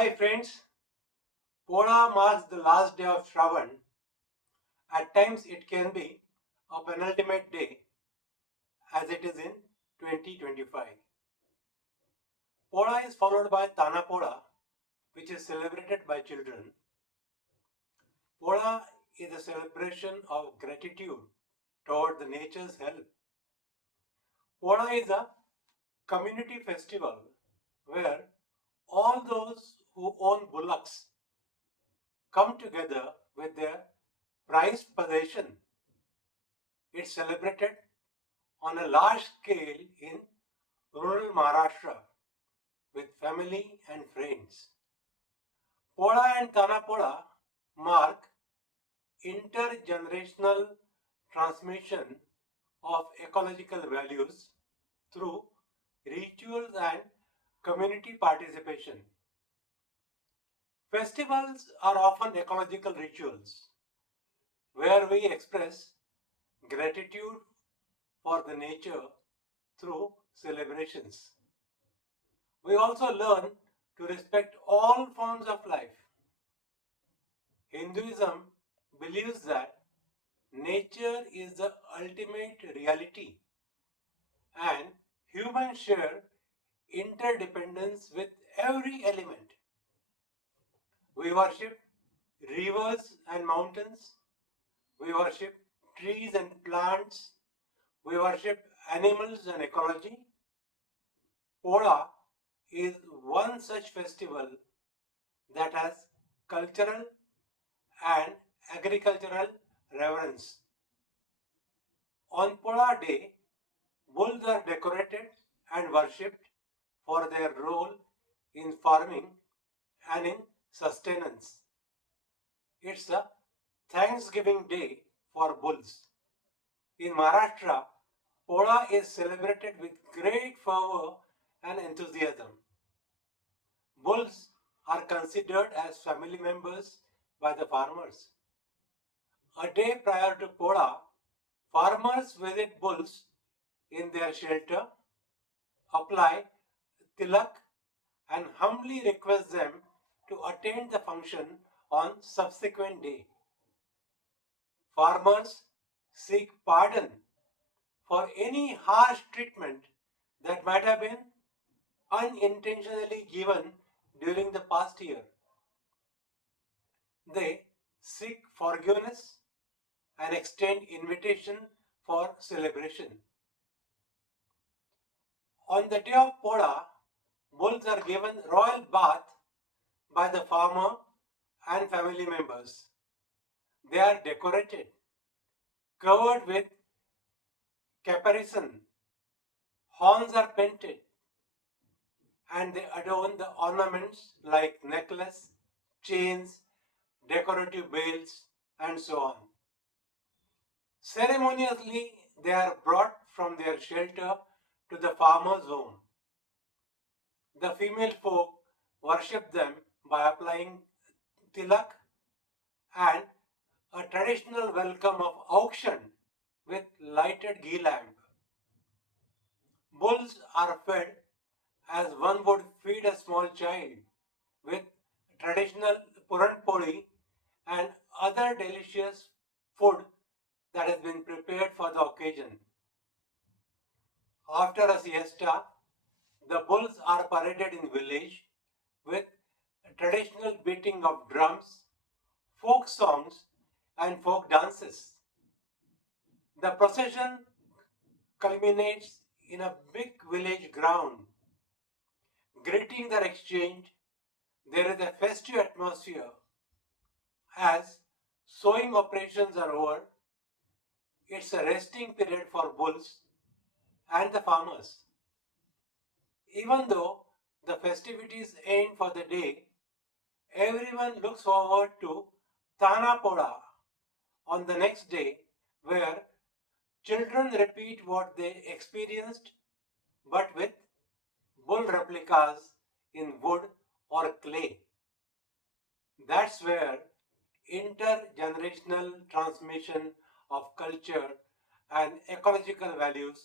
Hi friends, Pola marks the last day of Shravan. At times it can be a penultimate day as it is in 2025. Pola is followed by Tanha Pola, which is celebrated by children. Pola is a celebration of gratitude toward the nature's help. Pola is a community festival where all those who own bullocks come together with their prized possession. It's celebrated on a large scale in rural Maharashtra with family and friends. Pola and Tanha Pola mark intergenerational transmission of ecological values through rituals and community participation. Festivals are often ecological rituals where we express gratitude for the nature through celebrations. We also learn to respect all forms of life. Hinduism believes that nature is the ultimate reality and humans share interdependence with every element. We worship rivers and mountains, we worship trees and plants, we worship animals and ecology. Pola is one such festival that has cultural and agricultural reverence. On Pola Day, bulls are decorated and worshipped for their role in farming and in sustenance. It's a Thanksgiving Day for bulls. In Maharashtra, Pola is celebrated with great fervor and enthusiasm. Bulls are considered as family members by the farmers. A day prior to Pola, farmers visit bulls in their shelter, apply tilak, and humbly request them to attend the function on subsequent day. Farmers seek pardon for any harsh treatment that might have been unintentionally given during the past year. They seek forgiveness and extend invitation for celebration. On the day of Pola, bulls are given royal bath by the farmer and family members. They are decorated, covered with caparison, horns are painted, and they adorn the ornaments like necklace, chains, decorative bells, and so on. Ceremoniously, they are brought from their shelter to the farmer's home. The female folk worship them by applying tilak and a traditional welcome of auction with lighted ghee lamp. Bulls are fed as one would feed a small child with traditional Puran Poli and other delicious food that has been prepared for the occasion. After a siesta, the bulls are paraded in village with traditional beating of drums, folk songs, and folk dances. The procession culminates in a big village ground. Greetings are exchanged. There is a festive atmosphere. As sowing operations are over, it's a resting period for bulls and the farmers. Even though the festivities end for the day, everyone looks forward to Tanha Pola on the next day, where children repeat what they experienced but with bull replicas in wood or clay. That's where intergenerational transmission of culture and ecological values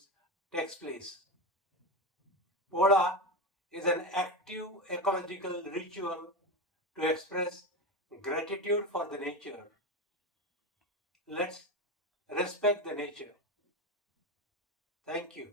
takes place. Pola is an active ecological ritual to express gratitude for the nature. Let's respect the nature. Thank you.